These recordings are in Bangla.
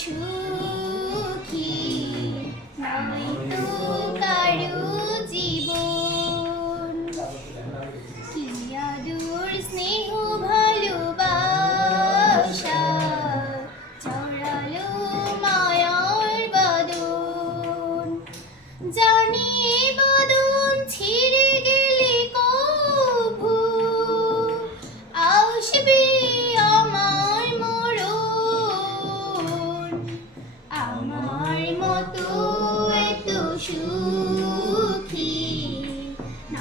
সুখী। নয় তো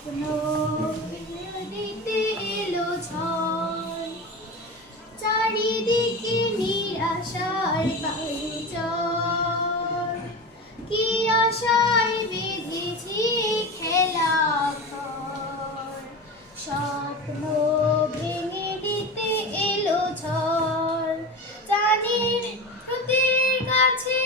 স্বপ্ন দিতে এলো ঝড় চারিদিকে নিরাশার পালুচর। কি আশায় বেঁধেছি খেলা স্বপ্ন ভেঙে দিতে এলো ঝড়। চাঁদের প্রতির কাছে